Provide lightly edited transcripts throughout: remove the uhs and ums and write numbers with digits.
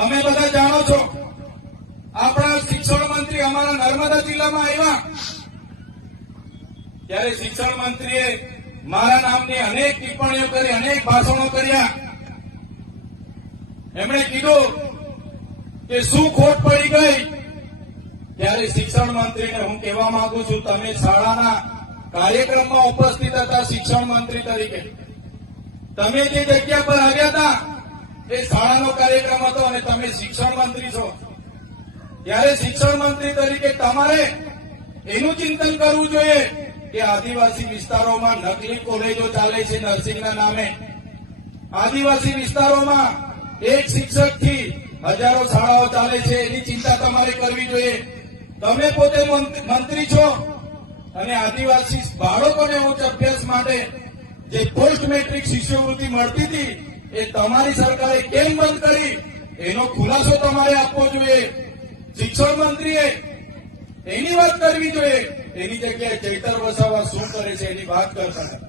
તમે બધા જાણો છો, આપણા શિક્ષણ મંત્રી અમારા નર્મદા જિલ્લામાં આવ્યા ત્યારે શિક્ષણ મંત્રીએ મારા નામની અનેક ટિપ્પણીઓ કરી, અનેક ભાષણો કર્યા. એમણે કીધું કે શું ખોટ પડી ગઈ. ત્યારે શિક્ષણ મંત્રીને હું કહેવા માંગુ છું, તમે શાળાના કાર્યક્રમમાં ઉપસ્થિત હતા શિક્ષણ મંત્રી તરીકે. તમે જે જગ્યા પર આવ્યા હતા એ શાળાનો કાર્યક્રમ હતો અને તમે શિક્ષણ મંત્રી છો. ત્યારે શિક્ષણ મંત્રી તરીકે તમારે એનું ચિંતન કરવું જોઈએ કે આદિવાસી વિસ્તારોમાં નકલી કોલેજો ચાલે છે નર્સિંગના નામે. આદિવાસી વિસ્તારોમાં એક શિક્ષકથી હજારો શાળાઓ ચાલે છે, એની ચિંતા તમારે કરવી જોઈએ. તમે પોતે મંત્રી છો અને આદિવાસી બાળકોને ઉચ્ચ અભ્યાસ માટે જે પોસ્ટ મેટ્રિક શિષ્યવૃત્તિ મળતી હતી એ તમારી સરકારે કેમ બંધ કરી, એનો ખુલાસો તમારે આપવો જોઈએ. શિક્ષણ મંત્રીએ એની વાત કરવી જોઈએ. એની જગ્યાએ ચૈતર વસાવા શું કરે છે એની વાત કરતા હતા.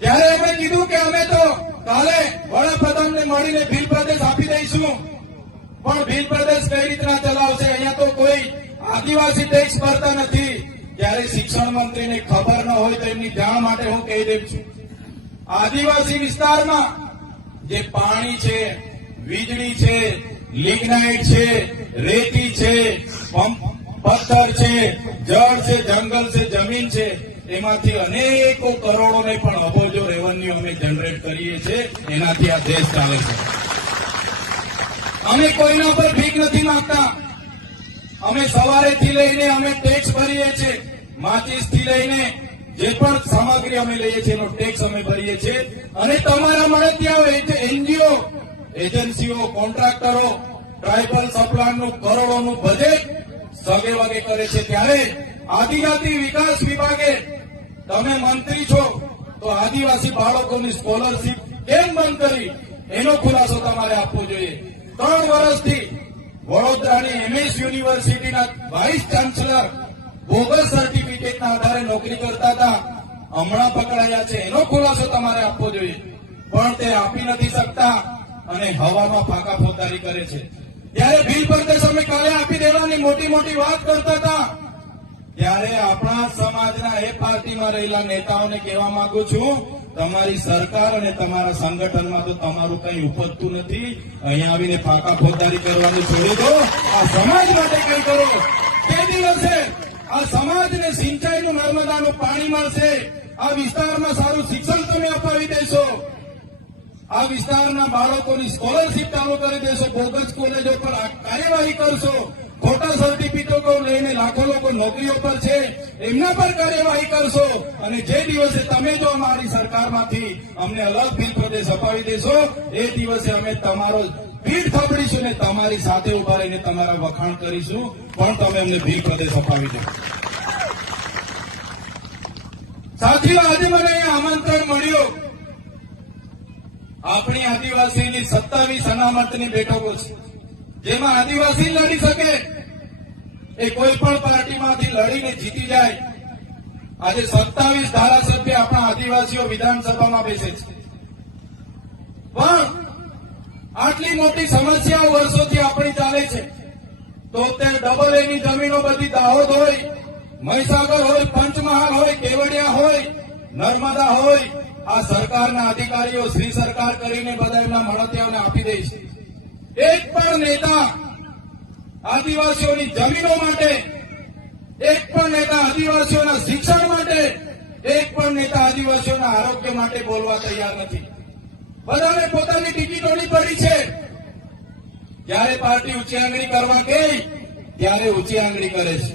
ત્યારે એમણે કીધું કે અમે તો કાલે વડાપ્રધાનને મળીને ભીલ પ્રદેશ આપી દઈશું, પણ ભીલ પ્રદેશ કઈ રીતના ચલાવશે, અહીંયા તો કોઈ આદિવાસી ટેક્સ ભરતા નથી. ત્યારે શિક્ષણ મંત્રીને ખબર ન હોય તો એમની જાણ માટે હું કહી દઉં છું, આદિવાસી વિસ્તારમાં જે પાણી છે, વીજળી છે, લિગ્નાઇટ છે, રેતી છે, પથ્થર છે, જળ છે, જંગલ છે, જમીન છે, એમાંથી અનેકો કરોડો ને પણ અબજો રેવન્યુ અમે જનરેટ કરીએ છીએ. એનાથી આ દેશ ચાલે છે. અમે કોઈના પર ભીખ નથી માંગતા. અમે સવારેથી લઈને અમે ટેક્સ ભરીએ છીએ. માચીસથી લઈને જે પણ સામગ્રી અમે લઈએ છીએ એનો ટેક્સ અમે ભરીએ છીએ. અને તમારા મળતિયાઓ, એનજીઓ, એજન્સીઓ, કોન્ટ્રાક્ટરો ટ્રાઇબલ સપ્લાયનું કરોડોનું બજેટ સગે વગે કરે છે. ત્યારે આદિજાતિ વિકાસ વિભાગે, તમે મંત્રી છો તો આદિવાસી બાળકોની સ્કોલરશીપ કેમ બંધ કરી એનો ખુલાસો તમારે આપવો જોઈએ. 3 વર્ષથી વડોદરાની એમએસ યુનિવર્સિટીના વાઇસ ચાન્સલર બોગસ સર્ટિફિકેટના આધારે નોકરી કરતા હતા, હમણાં પકડાયા છે. એનો ખુલાસો તમારે આપવો જોઈએ, પણ તે આપી નથી શકતા અને હવામાં ફાંકા ફોતારી કરે છે. ત્યારે ભીલ પ્રદેશ અમે કાલે આપી દેવાની મોટી મોટી વાત કરતા હતા. ત્યારે આપણા સમાજના એ પાર્ટીમાં રહેલા નેતાઓને કહેવા માંગુ છું, તમારી સરકાર અને તમારા સંગઠનમાં તો તમારું કંઈ ઉપજતું નથી. અહીંયા આવીને ફાંકા ફોતારી કરવાનું છોડી દો. આ સમાજ માટે કંઈ કરો. તે દિવસે આ સમાજને સિંચાઈનું નર્મદાનું પાણી મળશે. આ વિસ્તારમાં સારું શિક્ષણ તમે અપાવી દેશો. આ વિસ્તારના બાળકોની સ્કોલરશીપ ચાલુ કરી દેશો. બોગસ કોલેજો પર કાર્યવાહી કરશો. ખોટા સર્ટિફિકેટો લઈને લાખો લોકો નોકરીઓ પર છે, એમના પર કાર્યવાહી કરશો. અને જે દિવસે તમે જો અમારી સરકારમાંથી અમને અલગ ભીલ પ્રદેશ અપાવી દેશો, એ દિવસે અમે તમારો પીઠ થાપડીશું ને તમારી સાથે ઉભા રહીને તમારા વખાણ કરીશું, પણ તમે અમને ભીલ પ્રદેશ અપાવી દો. સાથીઓ, આજે મને અહીંયા આમંત્રણ મળ્યું. આપણી આદિવાસીની 27 અનામતની બેઠકો છે, જેમાં આદિવાસી લડી શકે એ કોઈ પણ પાર્ટીમાંથી લડીને જીતી જાય. આજે 27 ધારાસભ્ય આપણા આદિવાસીઓ વિધાનસભામાં બેસે છે. પણ આટલી મોટી સમસ્યાઓ વર્ષોથી આપણી ચાલે છે, તો તે ડબલ એની જમીનો બધી દાહોદ હોય, મહીસાગર હોય, પંચમહાલ હોય, કેવડિયા હોય, નર્મદા હોય, આ સરકારના અધિકારીઓ શ્રી સરકાર કરીને બધા એમના મળતિયાઓને આપી દે છે. એક પણ નેતા આદિવાસીઓની જમીનો માટે, એક પણ નેતા આદિવાસીઓના શિક્ષણ માટે, એક પણ નેતા આદિવાસીઓના આરોગ્ય માટે બોલવા તૈયાર નથી. બધાને પોતાની ટિકિટોની પડી છે. જ્યારે પાર્ટી ઊંચી આંગળી કરવા ગઈ ત્યારે ઊંચી આંગળી કરે છે.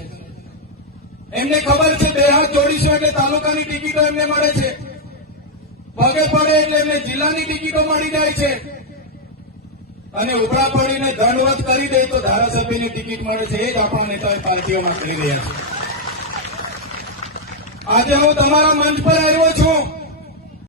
એમને ખબર છે 2 હાથ જોડીશું એટલે તાલુકાની ટિકિટો એમને મળે છે, પગે પડે એટલે એમને જિલ્લાની ટિકિટો મળી જાય છે, અને ઉપડા પડીને દંડવત કરી દે તો ધારાસભ્યની ટિકિટ મળે છે. એ જ આપણા નેતાઓ પાર્ટીઓમાં કરી રહ્યા છે. આજે હું તમારા મંચ પર આવ્યો છું